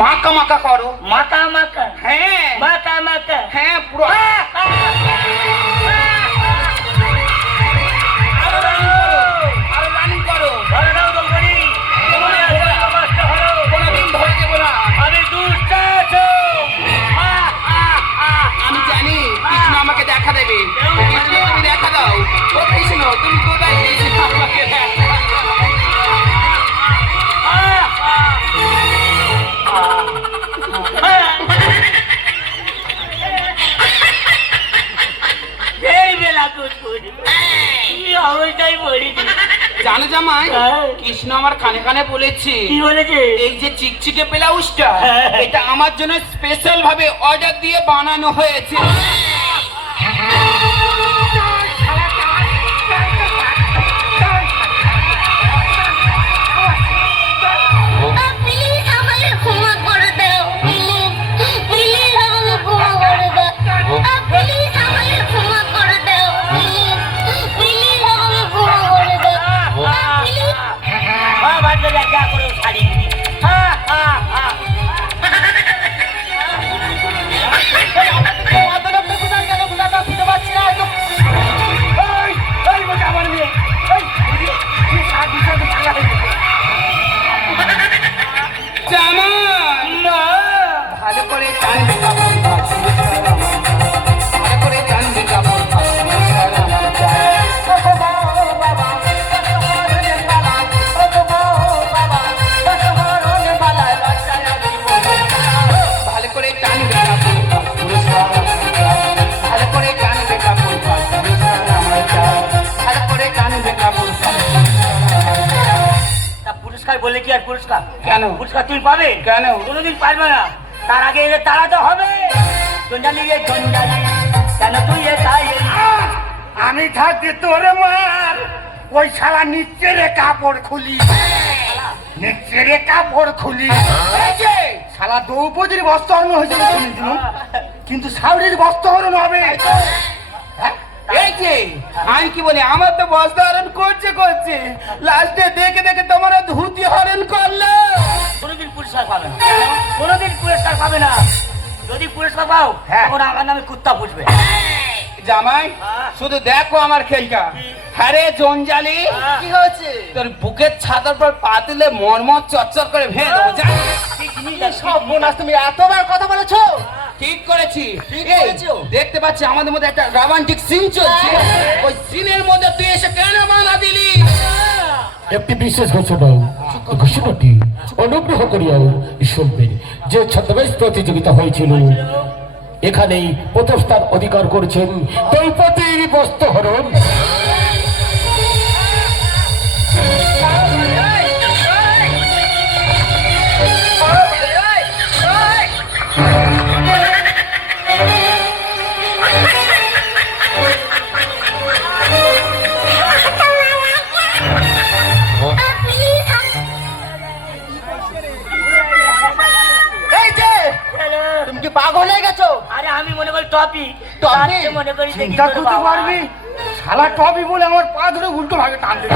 মাকা মাকা করো। মাকা মাকা? হ্যাঁ মাকা মাকা? হ্যাঁ পুরো আরো রানিং করো। ধরে নাও দলবড়ি, কোনোদিন ধরে দেবো না। আমি দুষ্টাচো। আমি জানি কৃষ্ণ আমাকে দেখা দেবে। কৃষ্ণ তুমি দেখা দাও। ও কৃষ্ণ তুমি কোথায় কৃষ্ণ আমাকে দেখা এই বেলা কুটকুটি কি অবস্থায় পড়েছি জানো জামাই, কৃষ্ণ আমার কানে কানে বলেছে কি বলেছে? এই যে চিকচিকে ব্লাউজটা হ্যাঁ। এটা আমার জন্য স্পেশাল ভাবে অর্ডার দিয়ে বানানো হয়েছে। প্লিজ আমাকে ক্ষমা করে দাও, প্লিজ আমাকে ক্ষমা করে দাও, প্লিজ আমাকে ক্ষমা করে দাও, প্লিজ আমাকে ক্ষমা করে দাও, প্লিজ। বাচ্চা যা করে শাড়ি ভালো করে টানবে কাপড়, ভালো করে টানবে কাপড়। ভালো করে টানবে কাপড়, ভালো করে টানবে কাপড়, ভালো করে টানবে কাপড়। তা পুরস্কার বলে কি আর পুরস্কার? কেন? পুরস্কার তুমি পাবে? কেন? কোনোদিন পারবে না। তার আগে এদের তাড়াতে হবে। জঞ্জালি এ জঞ্জালি, কেন তুই এ তাই এলি? আমি থাকতে তোরে মার ওই শালা নিচে রে কাপড় খুলি, নিচে রে কাপড় খুলি। এই যে শালা দ্রৌপদীর বস্ত্রহরণ হয়েছিল শুনেছিলাম, কিন্তু শাওরির বস্ত্রহরণ হবে। হ্যাঁ? এই যে আমি কি বলি, আমার তো বস্তা হরণ করছে লাস্টে দেখে দেখে তোমার ধুতি হরণ করলো। কোনোদিন পুরস্কার পাবে না, কোনোদিন পুরস্কার পাবে না। যদি পুরস্কার পাও হ্যাঁ। তখন আমার নামে কুত্তা পুষবে। জামাই শুধু দেখো আমার খেলটা। হ্যারে জঞ্জালি, হ্যাঁ। কি হয়েছে? তোর বুকের ছাতার পর পা দিলে মরমর চচ্চর করে ভেঙে দেবো। যা। ঠিক জিনিস সব বোনাস তুমি এতবার কথা বলেছো। ঠিক করেছি। এই, দেখতে পাচ্ছি আমাদের মধ্যে একটা রোমান্টিক সিন চলছে। ওই সিনের মধ্যে তুই এসে কেন বাধা দিলি? একটি বিশেষ ঘোষণা, ঘোষণাটি অনুগ্রহ করিয়াও শুনবেন। যে ছদ্মবেশ প্রতিযোগিতা হয়েছিল, এখানেই প্রথম স্থান অধিকার করেছেন দ্রৌপদীর বস্ত্রহরণ। এই যে তুমি কি পাগল হয়ে গেছো? আরে আমি মনে করি টপি, টপি? তার মনে করি দেখি চিন্তা তোর করতে বাবা। পারবি? শালা টবি বলে আমার পা ধরে উল্টো ভাগে টান দিল।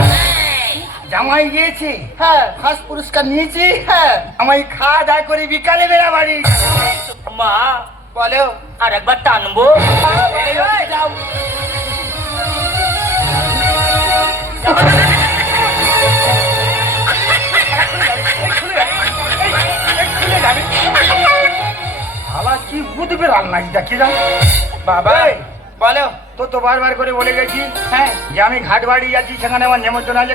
জামাই গিয়েছে, হ্যাঁ ফার্স্ট পুরস্কার নিয়েছি, হ্যাঁ আমায় খাওয়া দাওয়া করে বিকালে বেড়া বাড়ি। মা বলো। আর একবার টানবো। যাও। শালা কি বুঝবে রান্না দেখি যাও বাবা এই, বলো। তো বারবার করে বলে গেছি, হ্যাঁ যে আমি ঘাট বাড়ি যাচ্ছি, সেখানে আমার নেমন্তন্ন আছে।